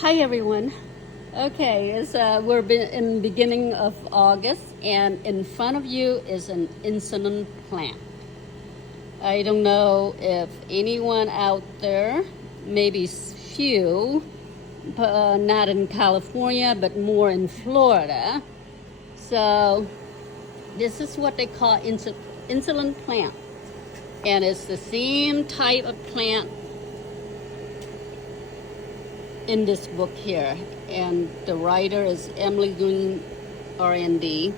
Hi everyone. Okay, we're in beginning of August, and in front of you is an insulin plant. I don't know if anyone out there, maybe few, not in California, but more in Florida. So this is what they call insulin plant, and it's the same type of plant in this book here, and the writer is Emily Green, RND.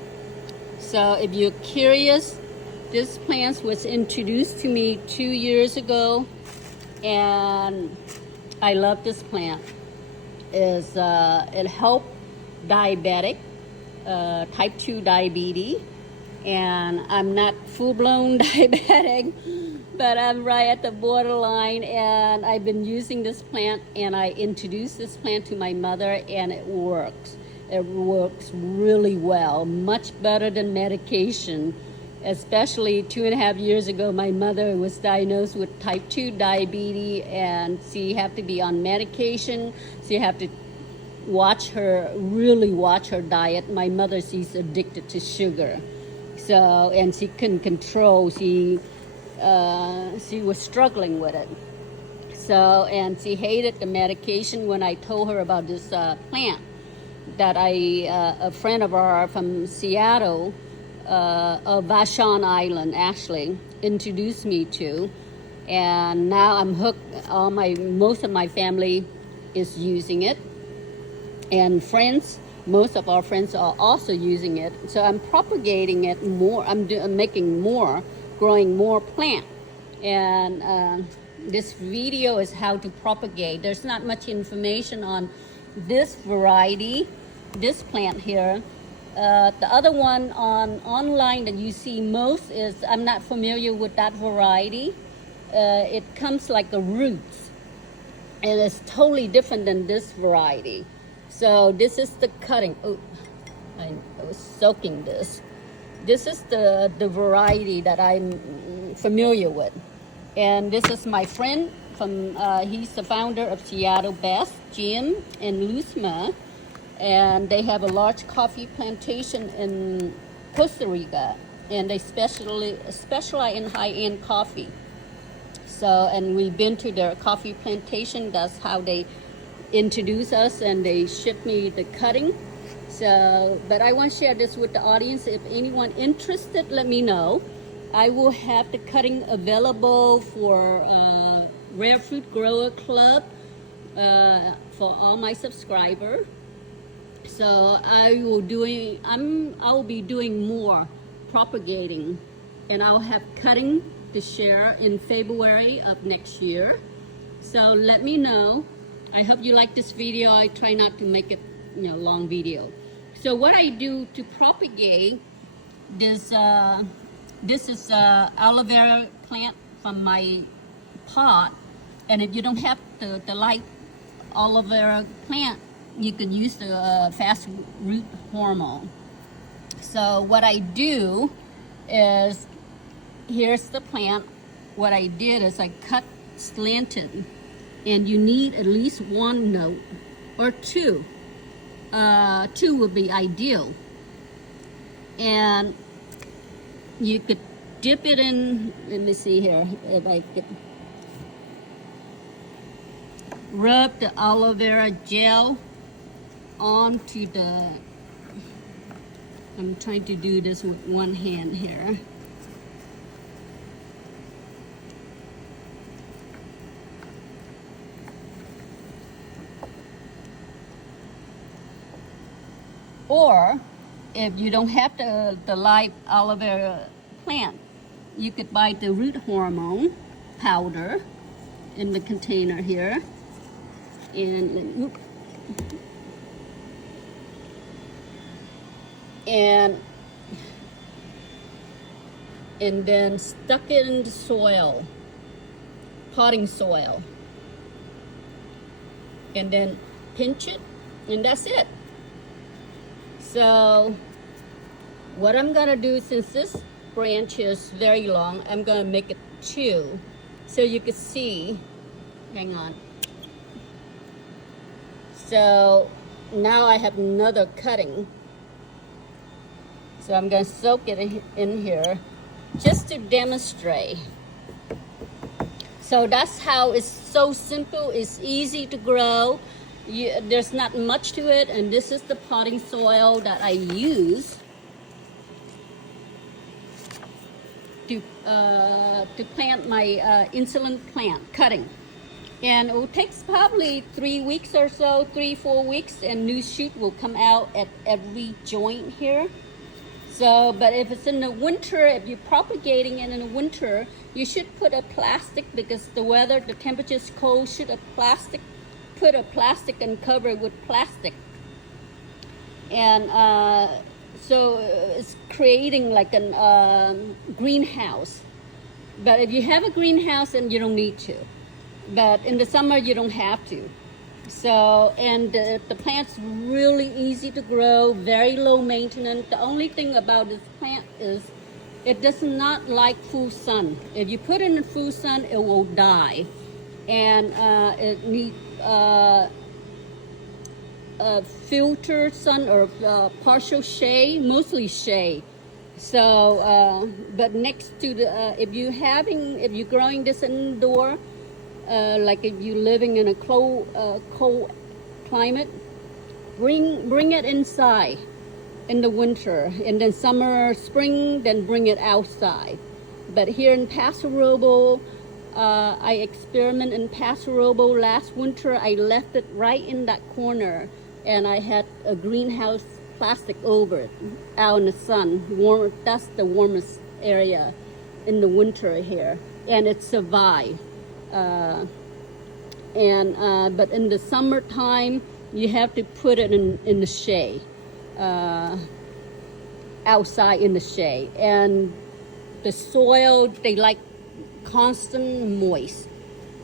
So if you're curious, this plant was introduced to me 2 years ago, and I love this plant. It helps diabetic, type 2 diabetes, and I'm not full-blown diabetic, but I'm right at the borderline, and I've been using this plant, and I introduced this plant to my mother, and it works. It works really well, much better than medication. Especially 2.5 years ago, my mother was diagnosed with type 2 diabetes, and she had to be on medication. She had to really watch her diet. My mother, she's addicted to sugar. So, and she couldn't control, she was struggling with it. So, and she hated the medication. When I told her about this plant that a friend of ours from Seattle, of Vashon Island actually, introduced me to, and now I'm hooked. Most of my family is using it, and most of our friends are also using it. So I'm propagating it more. I'm making more, growing more plant. And this video is how to propagate. There's not much information on this variety, this plant here. The other one online that you see most is, I'm not familiar with that variety. It comes like the roots, and it's totally different than this variety. So this is the cutting. Oh, I was soaking this. This is the variety that I'm familiar with. And this is my friend from, he's the founder of Seattle Best, Jim and Luzma. And they have a large coffee plantation in Costa Rica. And they specialize in high-end coffee. So, and we've been to their coffee plantation. That's how they introduce us, and they ship me the cutting. So, but I want to share this with the audience. If anyone interested, let me know. I will have the cutting available for Rare Fruit Grower Club for all my subscribers. So I will be doing more propagating, and I'll have cutting to share in February of next year. So let me know. I hope you like this video. I try not to make it, long video. So what I do to propagate this, this is aloe vera plant from my pot. And if you don't have the light aloe vera plant, you can use the fast root hormone. So what I do is, here's the plant. What I did is I cut slanted. And you need at least one note or two. Two would be ideal. And you could dip it in, let me see here, if I could rub the aloe vera gel onto the, I'm trying to do this with one hand here. Or if you don't have the live aloe vera plant, you could buy the root hormone powder in the container here. And then stuck it in the soil, potting soil. And then pinch it, and that's it. So what I'm gonna do, since this branch is very long, I'm gonna make it 2 so you can see. Hang on. So now I have another cutting. So I'm going to soak it in here just to demonstrate. So that's how it's so simple. It's easy to grow. There's not much to it, and this is the potting soil that I use to plant my insulin plant cutting. And it will take probably 3 weeks or so, 3-4 weeks, and new shoot will come out at every joint here. So, but if it's in the winter, if you're propagating it in the winter, you should put a plastic, because the weather, the temperature is cold, put a plastic and cover it with plastic. And so it's creating like a greenhouse. But if you have a greenhouse, then you don't need to. But in the summer, you don't have to. So, and the plant's really easy to grow, very low maintenance. The only thing about this plant is it does not like full sun. If you put it in full sun, it will die. And it needs filtered sun or partial shade, mostly shade. So, but next to the, if you're growing this indoor, like if you're living in a cold climate, bring it inside in the winter, and then summer, spring, then bring it outside. But here in PASO Robles, I experiment in PASO Robles. Last winter, I left it right in that corner, and I had a greenhouse plastic over it, out in the sun. Warm, that's the warmest area in the winter here, and it survived. But in the summertime, you have to put it in the shade, outside in the shade. And the soil, they like constant moist.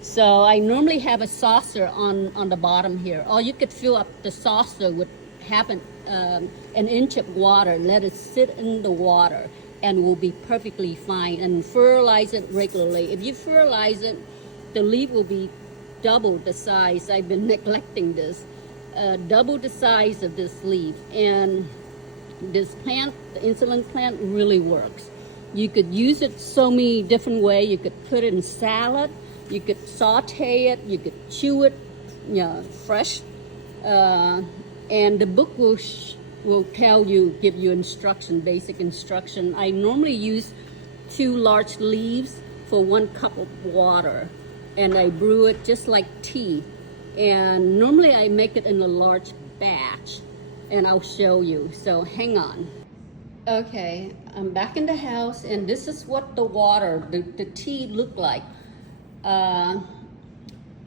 So I normally have a saucer on the bottom here, or you could fill up the saucer with an inch of water, let it sit in the water, and will be perfectly fine. And fertilize it regularly. If you fertilize it, the leaf will be double the size. I've been neglecting this. Double the size of this leaf. And this plant, the insulin plant, really works. You could use it so many different ways. You could put it in salad. You could saute it. You could chew it, fresh. And the book will give you instruction, basic instruction. I normally use 2 large leaves for 1 cup of water. And I brew it just like tea. And normally I make it in a large batch, and I'll show you. So hang on. Okay, I'm back in the house, and this is what the water, the tea looked like. I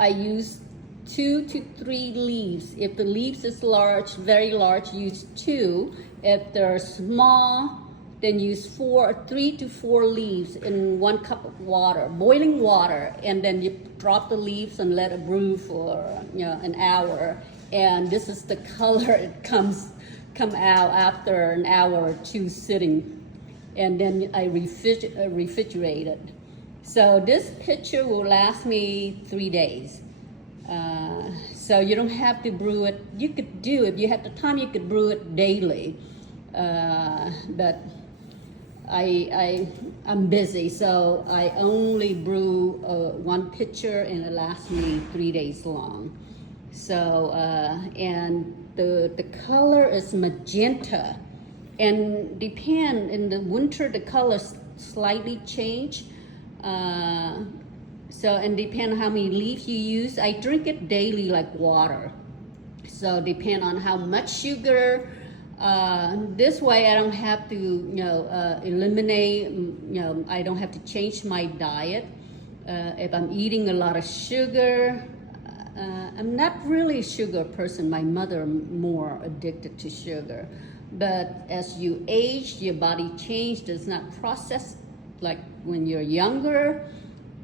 use 2 to 3 leaves. If the leaves is large, very large, use 2. If they're small, then use 3 to 4 leaves in 1 cup of water, boiling water, and then you drop the leaves and let it brew for an hour. And this is the color it come out after an hour or 2 sitting. And then I refrigerate it. So this pitcher will last me 3 days. So you don't have to brew it. You could do, if you have the time, you could brew it daily. But I'm busy, so I only brew 1 pitcher, and it lasts me 3 days long. So and the color is magenta, and in the winter the color slightly change. So, and depend on how many leaves you use. I drink it daily like water. So depend on how much sugar. This way I don't have to, eliminate, I don't have to change my diet. If I'm eating a lot of sugar, I'm not really a sugar person. My mother more addicted to sugar. But as you age, your body change, does not process like when you're younger.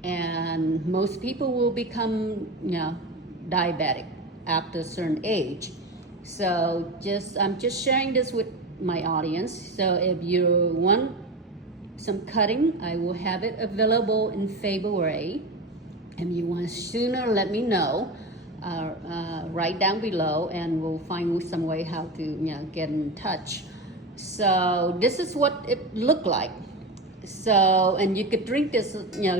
And most people will become, diabetic after a certain age. So I'm just sharing this with my audience. So if you want some cutting, I will have it available in February. And you want sooner, let me know. right down below, and we'll find some way how to get in touch. So this is what it looked like. So, and you could drink this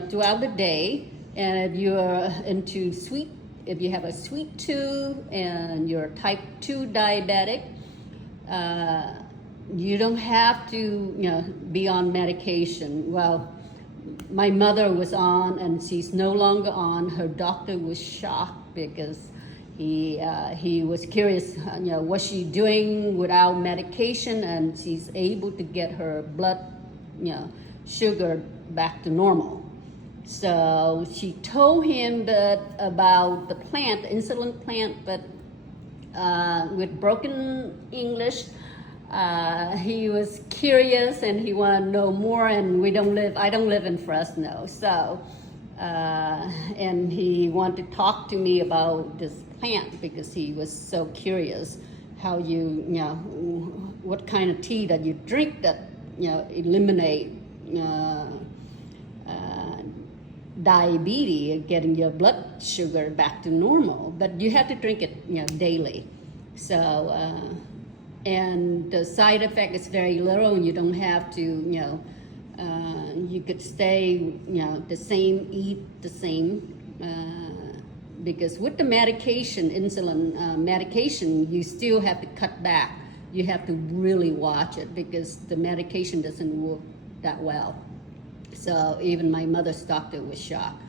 throughout the day. And if you're into sweet, if you have a sweet tooth and you're type 2 diabetic, you don't have to be on medication. Well, my mother was on, and she's no longer on. Her doctor was shocked because he was curious, what's she doing without medication, and she's able to get her blood, sugar back to normal. So she told him that about the plant, the insulin plant, but with broken English, he was curious and he wanted to know more. And I don't live in Fresno, so and he wanted to talk to me about this plant because he was so curious how what kind of tea that you drink that eliminate diabetes, getting your blood sugar back to normal, but you have to drink it daily. So and the side effect is very little. You don't have to you could stay the same, eat the same, because with the medication, insulin medication, you still have to cut back. You have to really watch it because the medication doesn't work that well. So even my mother's doctor was shocked.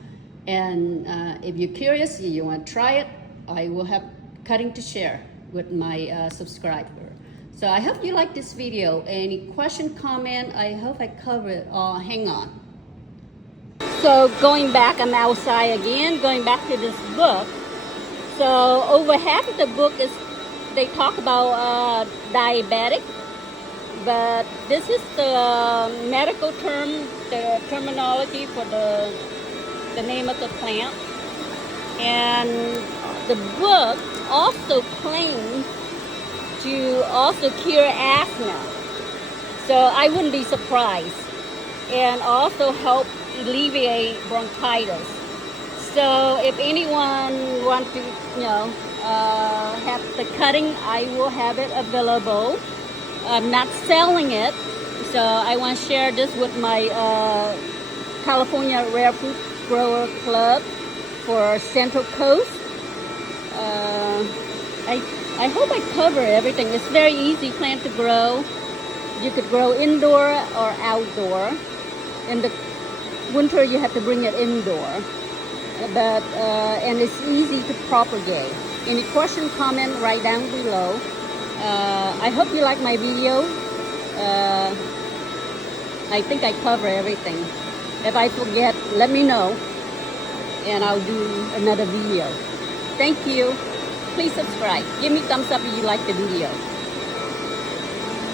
And if you're curious, you want to try it, I will have cutting to share with my subscriber. So I hope you like this video. Any question, comment, I hope I cover it all. Hang on. So going back, I'm outside again, going back to this book. So over half of the book is, they talk about diabetic. But this is the medical term, the terminology for the name of the plant. And the book also claims to also cure asthma. So I wouldn't be surprised. And also help alleviate bronchitis. So if anyone wants to, have the cutting, I will have it available. I'm not selling it, so I want to share this with my California Rare Fruit Grower Club for Central Coast. I hope I cover everything. It's very easy plant to grow. You could grow indoor or outdoor. In the winter, you have to bring it indoor. But and it's easy to propagate. Any question, comment right down below. I hope you like my video. I think I cover everything. If I forget, let me know and I'll do another video. Thank you. Please subscribe. Give me thumbs up if you like the video.